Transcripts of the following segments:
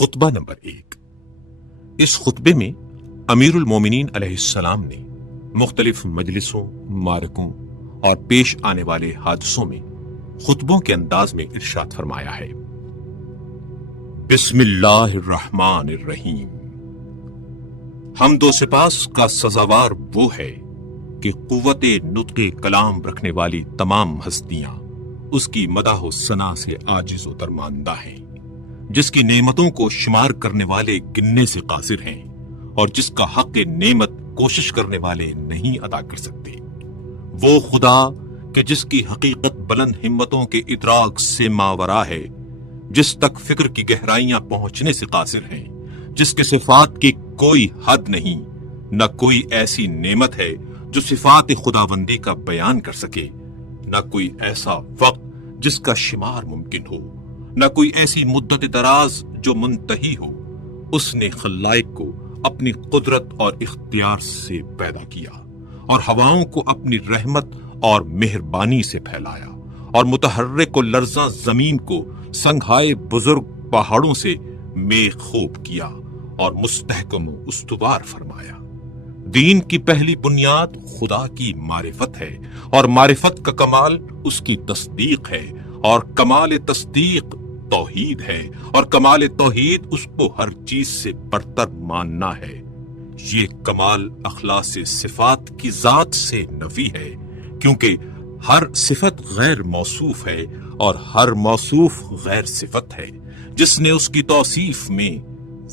خطبہ نمبر 1۔ اس خطبے میں امیر المومنین علیہ السلام نے مختلف مجلسوں، معرکوں اور پیش آنے والے حادثوں میں خطبوں کے انداز میں ارشاد فرمایا ہے۔ بسم اللہ الرحمن الرحیم۔ حمد و سپاس کا سزاوار وہ ہے کہ قوت نطق کلام رکھنے والی تمام ہستیاں اس کی مداح و ثنا سے عاجز و درماندہ ہیں، جس کی نعمتوں کو شمار کرنے والے گننے سے قاصر ہیں اور جس کا حق نعمت کوشش کرنے والے نہیں ادا کر سکتے۔ وہ خدا کہ جس کی حقیقت بلند ہمتوں کے ادراک سے ماورا ہے، جس تک فکر کی گہرائیاں پہنچنے سے قاصر ہیں، جس کے صفات کی کوئی حد نہیں، نہ کوئی ایسی نعمت ہے جو صفات خداوندی کا بیان کر سکے، نہ کوئی ایسا وقت جس کا شمار ممکن ہو، نہ کوئی ایسی مدت دراز جو منتہی ہو۔ اس نے خلائق کو اپنی قدرت اور اختیار سے پیدا کیا اور ہواؤں کو اپنی رحمت اور مہربانی سے پھیلایا اور متحرک و لرزاں زمین کو سنگھائے بزرگ پہاڑوں سے میخ خوب کیا اور مستحکم و استوار فرمایا۔ دین کی پہلی بنیاد خدا کی معرفت ہے اور معرفت کا کمال اس کی تصدیق ہے اور کمال تصدیق توحید ہے اور کمال توحید اس کو ہر چیز سے برتر ماننا ہے۔ یہ کمال اخلاص صفات کی ذات سے نفی ہے، کیونکہ ہر صفت غیر موصوف ہے اور ہر موصوف غیر صفت ہے۔ جس نے اس کی توصیف میں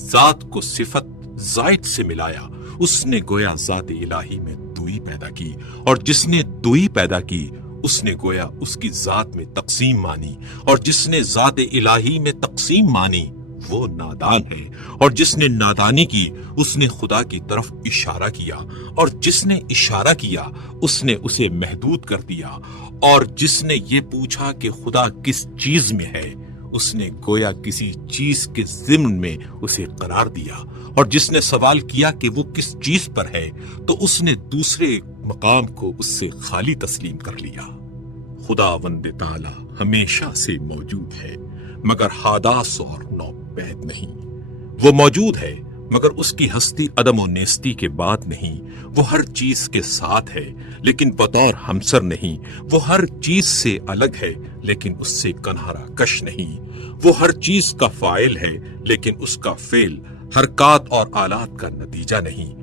ذات کو صفت زائد سے ملایا، اس نے گویا ذات الہی میں دوئی پیدا کی، اور جس نے دوئی پیدا کی اس نے گویا اس کی ذات میں تقسیم مانی، اور جس نے ذات الہی میں تقسیم مانی وہ نادان ہے، اور جس نے نادانی کی اس نے خدا کی طرف اشارہ کیا، اور جس نے اشارہ کیا اس نے اسے محدود کر دیا، اور جس نے یہ پوچھا کہ خدا کس چیز میں ہے اس نے گویا کسی چیز کے ضمن میں اسے قرار دیا، اور جس نے سوال کیا کہ وہ کس چیز پر ہے تو اس نے دوسرے مقام کو اس سے خالی تسلیم کر لیا۔ خداوند تعالی ہمیشہ سے موجود ہے مگر حادث اور نوپید نہیں۔ وہ موجود ہے مگر اس کی ہستی عدم و نیستی کے بعد نہیں۔ وہ ہر چیز کے ساتھ ہے لیکن بطور ہمسر نہیں۔ وہ ہر چیز سے الگ ہے لیکن اس سے کنارہ کش نہیں۔ وہ ہر چیز کا فاعل ہے لیکن اس کا فعل حرکات اور آلات کا نتیجہ نہیں۔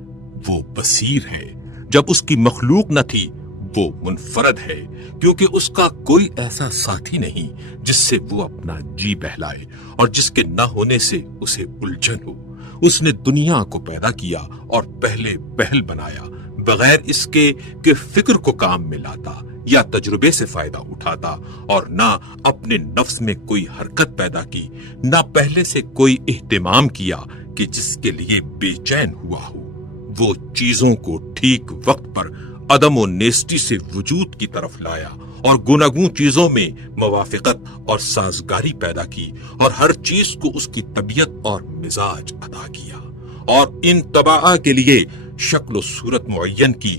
وہ بصیر ہے، جب اس کی مخلوق نہ تھی وہ منفرد ہے، کیونکہ اس کا کوئی ایسا ساتھی نہیں جس سے وہ اپنا جی بہلائے اور جس کے نہ ہونے سے اسے الجھن ہو۔ اس نے دنیا کو پیدا کیا اور پہلے پہل بنایا، بغیر اس کے کہ فکر کو کام میں لاتا یا تجربے سے فائدہ اٹھاتا، اور نہ اپنے نفس میں کوئی حرکت پیدا کی، نہ پہلے سے کوئی اہتمام کیا کہ جس کے لیے بے چین ہوا ہو۔ وہ چیزوں کو ٹھیک وقت پر عدم و نیستی سے وجود کی طرف لایا اور گوناگوں چیزوں میں موافقت اور سازگاری پیدا کی، اور ہر چیز کو اس کی طبیعت اور مزاج عطا کیا، اور ان طباع کے لیے شکل و صورت معین کی۔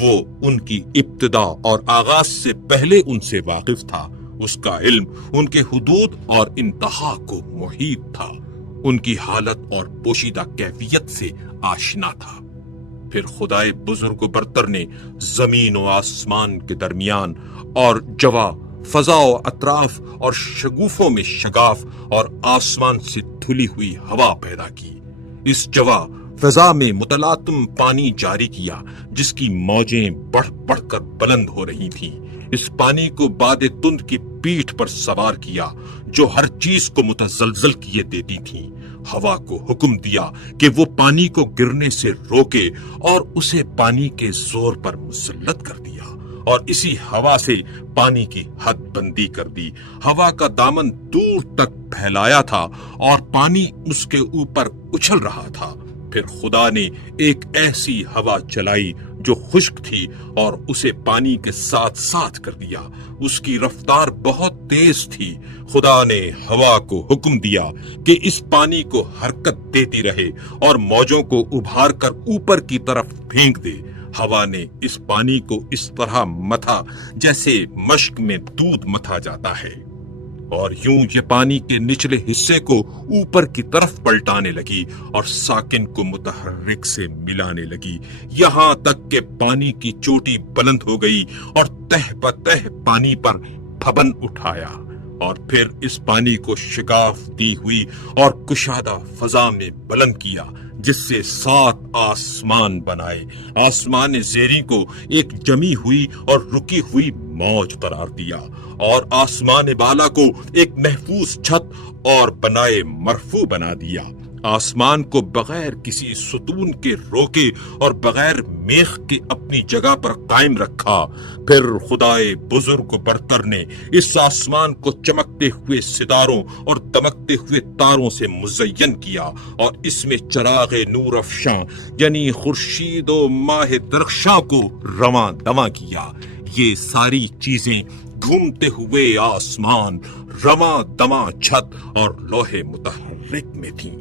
وہ ان کی ابتدا اور آغاز سے پہلے ان سے واقف تھا۔ اس کا علم ان کے حدود اور انتہا کو محیط تھا، ان کی حالت اور پوشیدہ کیفیت سے آشنا تھا۔ پھر خدائے بزرگ و برتر نے زمین و آسمان کے درمیان اور جوا، فضا و اطراف اور شگوفوں میں شگاف اور آسمان سے دھلی ہوئی ہوا پیدا کی۔ اس جوا فضا میں متلاطم پانی جاری کیا جس کی موجیں بڑھ بڑھ کر بلند ہو رہی تھیں۔ اس پانی کو باد تند کی پیٹھ پر سوار کیا جو ہر چیز کو متزلزل کیے دیتی تھیں۔ ہوا کو حکم دیا کہ وہ پانی کو گرنے سے روکے اور اسے پانی کے زور پر مسلط کر دیا، اور اسی ہوا سے پانی کی حد بندی کر دی۔ ہوا کا دامن دور تک پھیلایا تھا اور پانی اس کے اوپر اچھل رہا تھا۔ پھر خدا نے ایک ایسی ہوا چلائی جو خشک تھی اور اسے پانی کے ساتھ ساتھ کر دیا۔ اس کی رفتار بہت تیز تھی۔ خدا نے ہوا کو حکم دیا کہ اس پانی کو حرکت دیتی رہے اور موجوں کو ابھار کر اوپر کی طرف پھینک دے۔ ہوا نے اس پانی کو اس طرح متھا جیسے مشک میں دودھ متھا جاتا ہے۔ اور یوں یہ پانی کے نچلے حصے کو اوپر کی طرف پلٹانے لگی اور ساکن کو متحرک سے ملانے لگی، یہاں تک کہ پانی کی چوٹی بلند ہو گئی اور تہ بتہ پانی پر پھبن اٹھایا، اور پھر اس پانی کو شگاف دی ہوئی اور کشادہ فضا میں بلند کیا، جس سے 7 آسمان بنائے، آسمان زیریں کو ایک جمی ہوئی اور رکی ہوئی موج قرار دیا، اور آسمان بالا کو ایک محفوظ چھت اور بنائے مرفوع بنا دیا، آسمان کو بغیر کسی ستون کے روکے اور بغیر میخ کے اپنی جگہ پر قائم رکھا۔ پھر خدائے بزرگ و برتر نے اس آسمان کو چمکتے ہوئے ستاروں اور دمکتے ہوئے تاروں سے مزین کیا، اور اس میں چراغ نور افشاں یعنی خورشید و ماہ درخشاں کو رواں دواں کیا۔ یہ ساری چیزیں گھومتے ہوئے آسمان، رواں دواں چھت اور لوح متحرک میں تھیں۔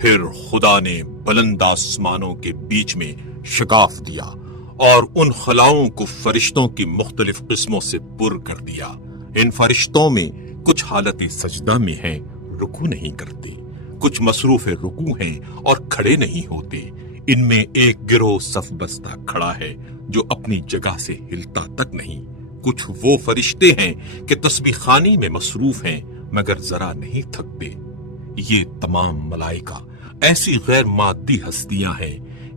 پھر خدا نے بلند آسمانوں کے بیچ میں شگاف دیا اور ان خلاؤں کو فرشتوں کی مختلف قسموں سے پر کر دیا۔ ان فرشتوں میں کچھ حالت سجدہ میں ہیں، رکوع نہیں کرتے، کچھ مصروف رکوع ہیں اور کھڑے نہیں ہوتے۔ ان میں ایک گروہ صف بستہ کھڑا ہے جو اپنی جگہ سے ہلتا تک نہیں۔ کچھ وہ فرشتے ہیں کہ تسبیح خوانی میں مصروف ہیں مگر ذرا نہیں تھکتے۔ یہ تمام ملائکہ ایسی غیر مادی ہستیاں ہیں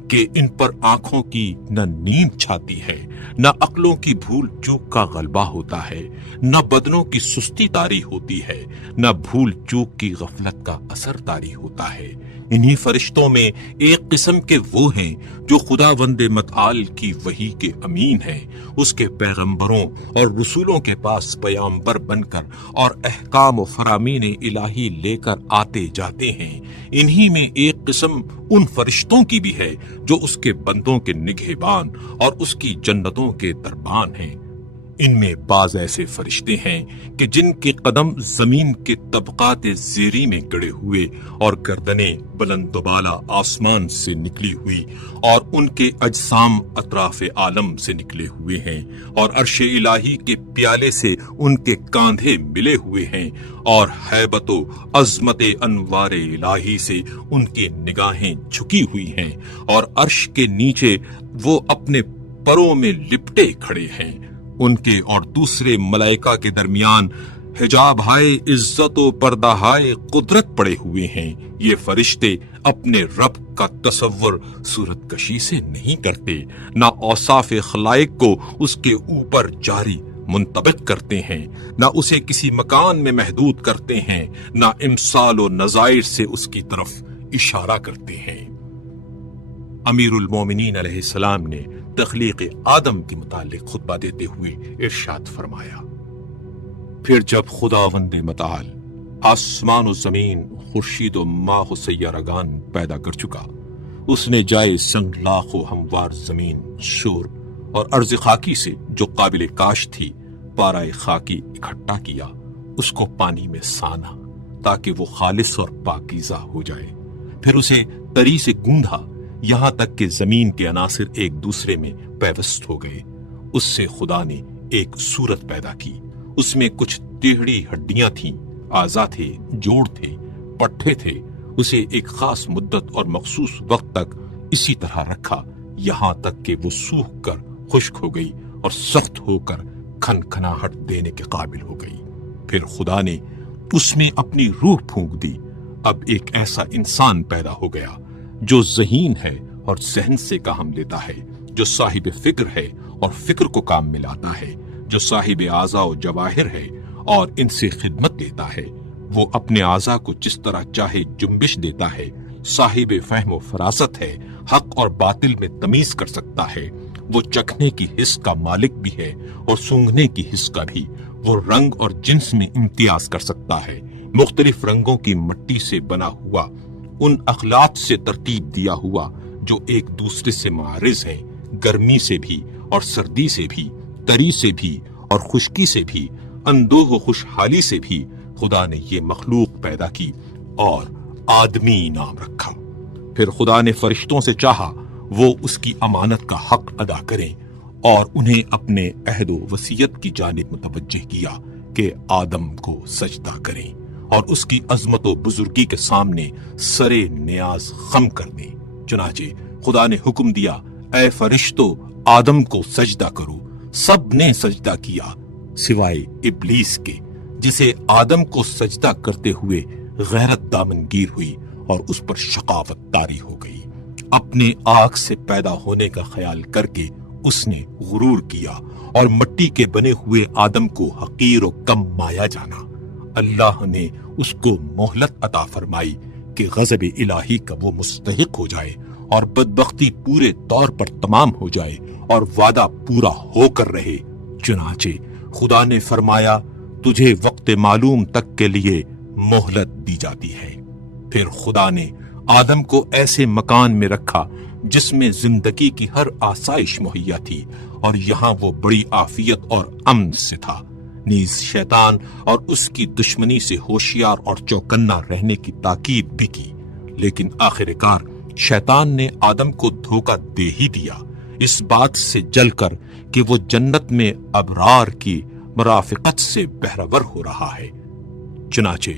کہ ان پر آنکھوں کی نہ نیند چھاتی ہے، نہ عقلوں کی بھول چوک کا غلبہ ہوتا ہے، نہ بدنوں کی سستی طاری ہوتی ہے، نہ بھول چوک کی غفلت کا اثر طاری ہوتا ہے۔ انہی فرشتوں میں ایک قسم کے وہ ہیں جو خداوند متعال کی وحی کے امین ہیں، اس کے پیغمبروں اور رسولوں کے پاس پیامبر بن کر اور احکام و فرامین الہی لے کر آتے جاتے ہیں۔ انہی میں ایک قسم ان فرشتوں کی بھی ہے جو اس کے بندوں کے نگہبان اور اس کی جنتوں کے دربان ہیں۔ ان میں بعض ایسے فرشتے ہیں کہ جن کے قدم زمین کے طبقات زیریں میں گڑے ہوئے اور گردنیں بلند و بالا آسمان سے نکلی ہوئی، اور ان کے اجسام اطراف عالم سے نکلے ہوئے ہیں، اور عرش الہی کے پیالے سے ان کے کاندھے ملے ہوئے ہیں، اور ہیبت و عظمت انوار الہی سے ان کی نگاہیں جھکی ہوئی ہیں، اور عرش کے نیچے وہ اپنے پروں میں لپٹے کھڑے ہیں۔ ان کے اور دوسرے ملائکہ کے درمیان حجاب ہائے عزت و پردہ ہائے قدرت پڑے ہوئے ہیں۔ یہ فرشتے اپنے رب کا تصور صورت کشی سے نہیں کرتے، نہ اوصاف خلائق کو اس کے اوپر جاری منطبق کرتے ہیں، نہ اسے کسی مکان میں محدود کرتے ہیں، نہ امثال و نظائر سے اس کی طرف اشارہ کرتے ہیں۔ امیر المومنین علیہ السلام نے تخلیق آدم کے متعلق خطبہ دیتے ہوئے ارشاد فرمایا، پھر جب خداوند متعال آسمان و زمین، خورشید و ماہ و سیارگان پیدا کر چکا، اس نے جائے سنگ لاخ و ہموار زمین، شور اور ارض خاکی سے جو قابل کاشت تھی پارائے خاکی اکٹھا کیا، اس کو پانی میں سانا تاکہ وہ خالص اور پاکیزہ ہو جائے، پھر اسے تری سے گوندھا یہاں تک کہ زمین کے عناصر ایک دوسرے میں پیوست ہو گئے۔ اس سے خدا نے ایک صورت پیدا کی، اس میں کچھ ٹیڑھی ہڈیاں تھیں، اعضاء تھے، جوڑ تھے، پٹھے تھے۔ اسے ایک خاص مدت اور مخصوص وقت تک اسی طرح رکھا، یہاں تک کہ وہ سوکھ کر خشک ہو گئی اور سخت ہو کر کھنکھناہٹ دینے کے قابل ہو گئی۔ پھر خدا نے اس میں اپنی روح پھونک دی۔ اب ایک ایسا انسان پیدا ہو گیا جو ذہین ہے اور ذہن سے کام لیتا ہے، جو صاحب فکر ہے اور فکر کو کام میں لاتا ہے، جو صاحب اعضاء و جواہر ہے اور ان سے خدمت لیتا ہے۔ وہ اپنے اعضاء کو جس طرح چاہے جنبش دیتا ہے، صاحب فہم و فراست ہے، حق اور باطل میں تمیز کر سکتا ہے۔ وہ چکھنے کی حس کا مالک بھی ہے اور سونگھنے کی حس کا بھی۔ وہ رنگ اور جنس میں امتیاز کر سکتا ہے، مختلف رنگوں کی مٹی سے بنا ہوا، ان اخلاق سے ترتیب دیا ہوا جو ایک دوسرے سے معارض ہیں، گرمی سے بھی اور سردی سے بھی، تری سے بھی اور خشکی سے بھی، اندوہ و خوشحالی سے بھی۔ خدا نے یہ مخلوق پیدا کی اور آدمی نام رکھا۔ پھر خدا نے فرشتوں سے چاہا وہ اس کی امانت کا حق ادا کریں اور انہیں اپنے عہد و وصیت کی جانب متوجہ کیا کہ آدم کو سجدہ کریں اور اس کی عظمت و بزرگی کے سامنے سرے نیاز خم کر دیں۔ چنانچہ خدا نے حکم دیا، اے فرشتو آدم کو سجدہ کرو۔ سب نے سجدہ کیا سوائے ابلیس کے، جسے آدم کو سجدہ کرتے ہوئے غیرت دامنگیر ہوئی اور اس پر شقاوت طاری ہو گئی۔ اپنے آگ سے پیدا ہونے کا خیال کر کے اس نے غرور کیا اور مٹی کے بنے ہوئے آدم کو حقیر و کم مایا جانا۔ اللہ نے اس کو مہلت عطا فرمائی کہ غضب الہی کا وہ مستحق ہو جائے اور بدبختی پورے طور پر تمام ہو جائے اور وعدہ پورا ہو کر رہے۔ چنانچہ خدا نے فرمایا، تجھے وقت معلوم تک کے لیے مہلت دی جاتی ہے۔ پھر خدا نے آدم کو ایسے مکان میں رکھا جس میں زندگی کی ہر آسائش مہیا تھی، اور یہاں وہ بڑی عافیت اور امن سے تھا۔ نیز شیطان اور اس کی دشمنی سے ہوشیار اور چوکنا رہنے کی تاکید بھی کی، لیکن آخر کار شیطان نے آدم کو دھوکہ دے ہی دیا، اس بات سے جل کر کہ وہ جنت میں ابرار کی مرافقت سے بہرور ہو رہا ہے۔ چنانچہ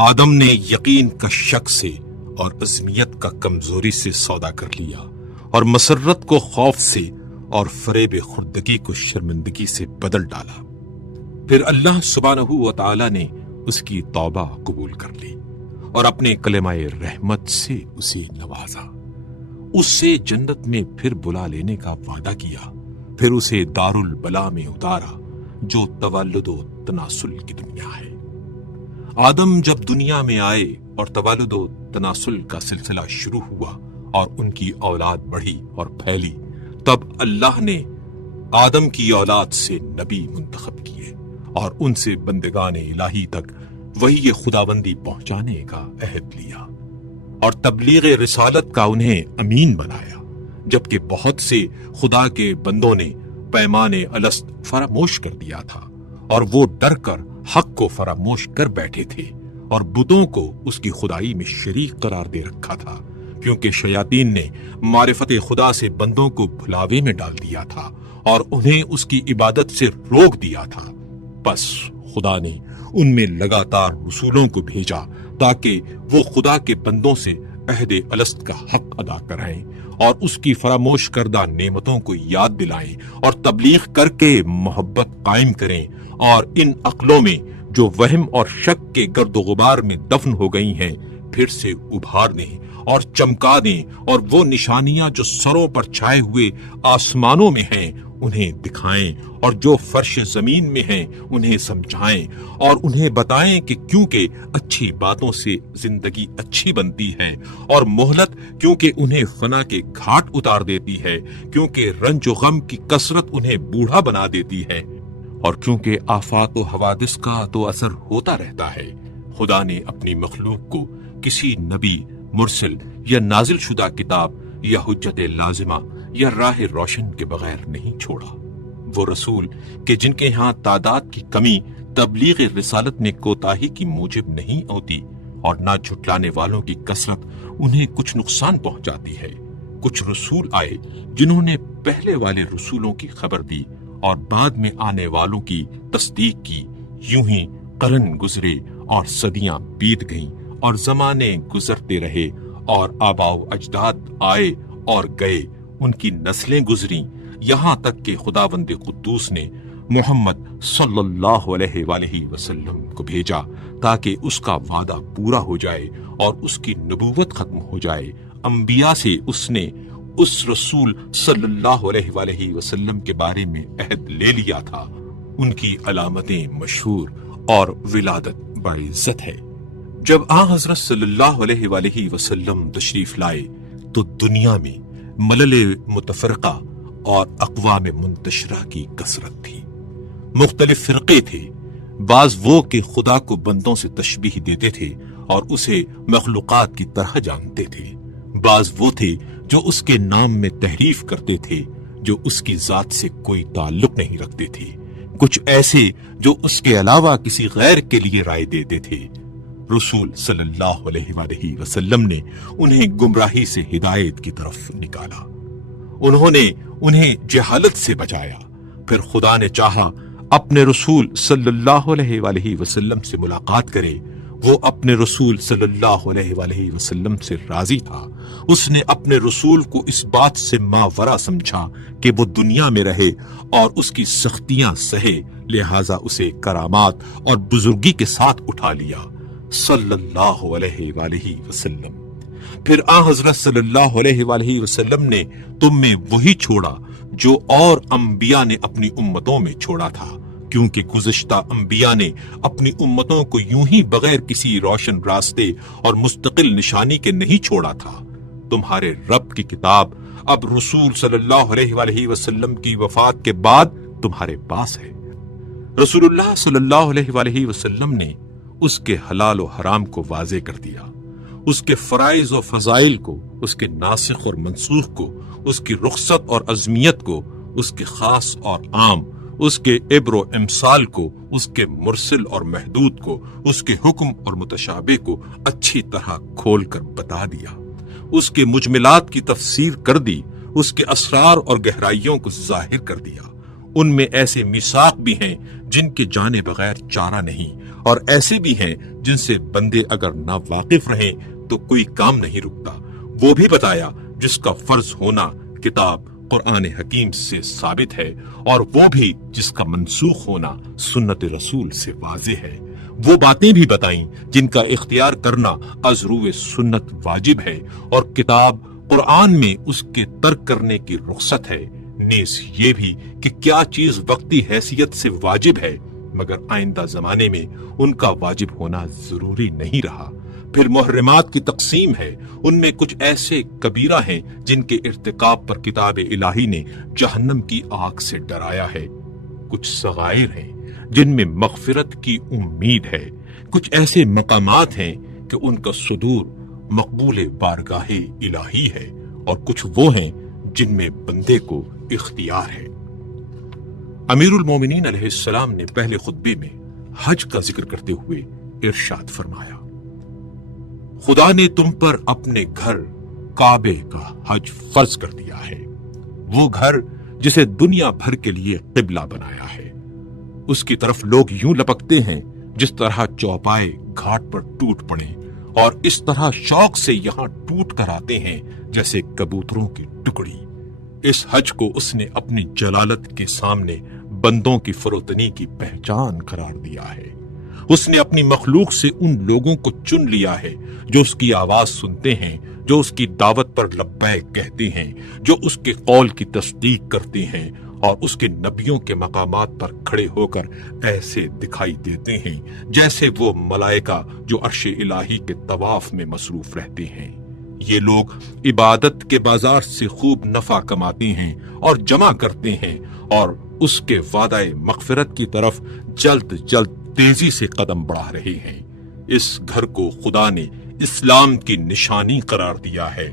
آدم نے یقین کا شک سے اور عزمیت کا کمزوری سے سودا کر لیا، اور مسرت کو خوف سے اور فریب خردگی کو شرمندگی سے بدل ڈالا۔ پھر اللہ سبحانہ و تعالی نے اس کی توبہ قبول کر لی اور اپنے کلمہ رحمت سے اسے نوازا، اس سے جنت میں پھر بلا لینے کا وعدہ کیا، پھر اسے دار البلا میں اتارا جو تولد و تناسل کی دنیا ہے۔ آدم جب دنیا میں آئے اور تولد و تناسل کا سلسلہ شروع ہوا اور ان کی اولاد بڑھی اور پھیلی، تب اللہ نے آدم کی اولاد سے نبی منتخب کیے اور ان سے بندگان الہی تک وہی خداوندی پہنچانے کا عہد لیا اور تبلیغ رسالت کا انہیں امین بنایا، جبکہ بہت سے خدا کے بندوں نے پیمان الست فراموش کر دیا تھا اور وہ ڈر کر حق کو فراموش کر بیٹھے تھے اور بتوں کو اس کی خدائی میں شریک قرار دے رکھا تھا، کیونکہ شیاطین نے معرفت خدا سے بندوں کو بھلاوے میں ڈال دیا تھا اور انہیں اس کی عبادت سے روک دیا تھا۔ بس خدا نے ان میں لگاتار رسولوں کو بھیجا تاکہ وہ خدا کے بندوں سے عہد الست کا حق ادا کرائیں اور اس کی فراموش کردہ نعمتوں کو یاد دلائیں اور تبلیغ کر کے محبت قائم کریں، اور ان عقلوں میں جو وہم اور شک کے گرد و غبار میں دفن ہو گئی ہیں پھر سے ابھار دیں اور چمکا دیں، اور وہ نشانیاں جو سروں پر چھائے ہوئے آسمانوں میں ہیں انہیں دکھائیں، اور جو فرش زمین میں ہیں انہیں سمجھائیں، اور انہیں بتائیں کہ کیونکہ اچھی باتوں سے زندگی اچھی بنتی ہے، اور مہلت کیونکہ انہیں فنا کے گھاٹ اتار دیتی ہے، کیونکہ رنج و غم کی کثرت انہیں بوڑھا بنا دیتی ہے، اور کیونکہ آفات و حوادث کا تو اثر ہوتا رہتا ہے۔ خدا نے اپنی مخلوق کو کسی نبی، مرسل یا نازل شدہ کتاب یا حجت لازمہ یا راہ روشن کے بغیر نہیں چھوڑا۔ وہ رسول کہ جن کے ہاں تعداد کی کمی تبلیغ رسالت میں کوتاہی کی موجب نہیں ہوتی، اور نہ جھٹلانے والوں کی کثرت انہیں کچھ نقصان پہنچاتی ہے۔ کچھ رسول آئے جنہوں نے پہلے والے رسولوں کی خبر دی اور بعد میں آنے والوں کی تصدیق کی، یوں ہی قرن گزرے اور صدیاں بیت گئیں اور زمانے گزرتے رہے، اور آباء و اجداد آئے اور گئے، ان کی نسلیں گزریں، یہاں تک کہ خداوند قدوس نے محمد صلی اللہ علیہ وآلہ وسلم کو بھیجا تاکہ اس کا وعدہ پورا ہو جائے اور اس کی نبوت ختم ہو جائے۔ انبیاء سے اس نے اس رسول صلی اللہ علیہ وآلہ وسلم کے بارے میں عہد لے لیا تھا۔ ان کی علامتیں مشہور اور ولادت باعزت ہے۔ جب آن حضرت صلی اللہ علیہ وآلہ وسلم تشریف لائے تو دنیا میں ملل متفرقہ اور اقوام منتشرہ کی کثرت تھی۔ مختلف فرقے تھے، بعض وہ کہ خدا کو بندوں سے تشبیہ دیتے تھے اور اسے مخلوقات کی طرح جانتے تھے، بعض وہ تھے جو اس کے نام میں تحریف کرتے تھے جو اس کی ذات سے کوئی تعلق نہیں رکھتے تھے، کچھ ایسے جو اس کے علاوہ کسی غیر کے لیے رائے دیتے تھے۔ رسول صلی اللہ علیہ وآلہ وسلم نے انہیں گمراہی سے ہدایت کی طرف نکالا، انہوں نے انہیں جہالت سے بچایا۔ پھر خدا نے چاہا اپنے رسول صلی اللہ علیہ وآلہ وسلم سے ملاقات کرے۔ وہ اپنے رسول صلی اللہ علیہ وآلہ وسلم سے راضی تھا۔ اس نے اپنے رسول کو اس بات سے ماورا سمجھا کہ وہ دنیا میں رہے اور اس کی سختیاں سہے، لہٰذا اسے کرامات اور بزرگی کے ساتھ اٹھا لیا صلی اللہ علیہ وآلہ وسلم۔ پھر حضرت صلی اللہ علیہ وآلہ وسلم نے تم میں وہی چھوڑا جو اور انبیاء نے اپنی امتوں میں چھوڑا تھا، کیونکہ گزشتہ انبیاء نے اپنی امتوں کو یوں ہی بغیر کسی روشن راستے اور مستقل نشانی کے نہیں چھوڑا تھا۔ تمہارے رب کی کتاب اب رسول صلی اللہ علیہ وآلہ وسلم کی وفات کے بعد تمہارے پاس ہے۔ رسول اللہ صلی اللہ علیہ وآلہ وسلم نے اس کے حلال و حرام کو واضح کر دیا، اس کے فرائض و فضائل کو، اس کے ناسخ اور منسوخ کو، اس کی رخصت اور عظمیت کو، اس کے خاص اور عام، اس کے عبر و امثال کو، اس کے مرسل اور محدود کو، اس کے حکم اور متشابہ کو اچھی طرح کھول کر بتا دیا، اس کے مجملات کی تفسیر کر دی، اس کے اسرار اور گہرائیوں کو ظاہر کر دیا۔ ان میں ایسے میثاق بھی ہیں جن کے جانے بغیر چارہ نہیں، اور ایسے بھی ہیں جن سے بندے اگر نا واقف رہیں تو کوئی کام نہیں رکتا۔ وہ بھی بتایا جس کا فرض ہونا کتاب قرآن حکیم سے ثابت ہے، اور وہ بھی جس کا منسوخ ہونا سنت رسول سے واضح ہے۔ وہ باتیں بھی بتائیں جن کا اختیار کرنا از روئے سنت واجب ہے، اور کتاب قرآن میں اس کے ترک کرنے کی رخصت ہے، نیز یہ بھی کہ کیا چیز وقتی حیثیت سے واجب ہے مگر آئندہ زمانے میں ان کا واجب ہونا ضروری نہیں رہا۔ پھر محرمات کی تقسیم ہے، ان میں کچھ ایسے کبیرہ ہیں جن کے ارتکاب پر کتاب الہی نے جہنم کی آگ سے ڈرایا ہے، کچھ صغائر ہیں جن میں مغفرت کی امید ہے، کچھ ایسے مقامات ہیں کہ ان کا صدور مقبول بارگاہ الہی ہے، اور کچھ وہ ہیں جن میں بندے کو اختیار ہے۔ امیر المومنین علیہ السلام نے پہلے خطبے میں حج کا ذکر کرتے ہوئے ارشاد فرمایا، خدا نے تم پر اپنے گھر کعبے کا حج فرض کر دیا ہے، وہ گھر جسے دنیا بھر کے لیے قبلہ بنایا ہے۔ اس کی طرف لوگ یوں لپکتے ہیں جس طرح چوپائے گھاٹ پر ٹوٹ پڑے، اور اس طرح شوق سے یہاں ٹوٹ کر آتے ہیں جیسے کبوتروں کی ٹکڑی۔ اس حج کو اس نے اپنی جلالت کے سامنے بندوں کی فروتنی کی پہچان قرار دیا ہے۔ اس نے اپنی مخلوق سے ان لوگوں کو چن لیا ہے جو اس کی آواز سنتے ہیں، جو اس کی دعوت پر لبیک کہتے ہیں، جو اس کے قول کی تصدیق کرتے ہیں، اور اس کے نبیوں کے مقامات پر کھڑے ہو کر ایسے دکھائی دیتے ہیں جیسے وہ ملائکہ جو عرش الہی کے طواف میں مصروف رہتے ہیں۔ یہ لوگ عبادت کے بازار سے خوب نفع کماتے ہیں اور جمع کرتے ہیں، اور اس کے وعدہ مغفرت کی طرف جلد جلد تیزی سے قدم بڑھا رہے ہیں۔ اس گھر کو خدا نے اسلام کی نشانی قرار دیا ہے،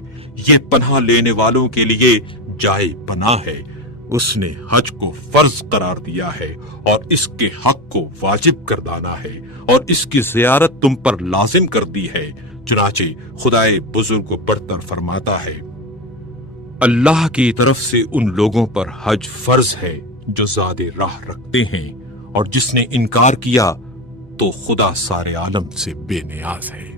یہ پناہ لینے والوں کے لیے جائے پناہ ہے۔ اس نے حج کو فرض قرار دیا ہے اور اس کے حق کو واجب گردانا ہے، اور اس کی زیارت تم پر لازم کر دی ہے۔ چنانچہ خدائے بزرگ و برتر فرماتا ہے، اللہ کی طرف سے ان لوگوں پر حج فرض ہے جو زاد راہ رکھتے ہیں، اور جس نے انکار کیا تو خدا سارے عالم سے بے نیاز ہے۔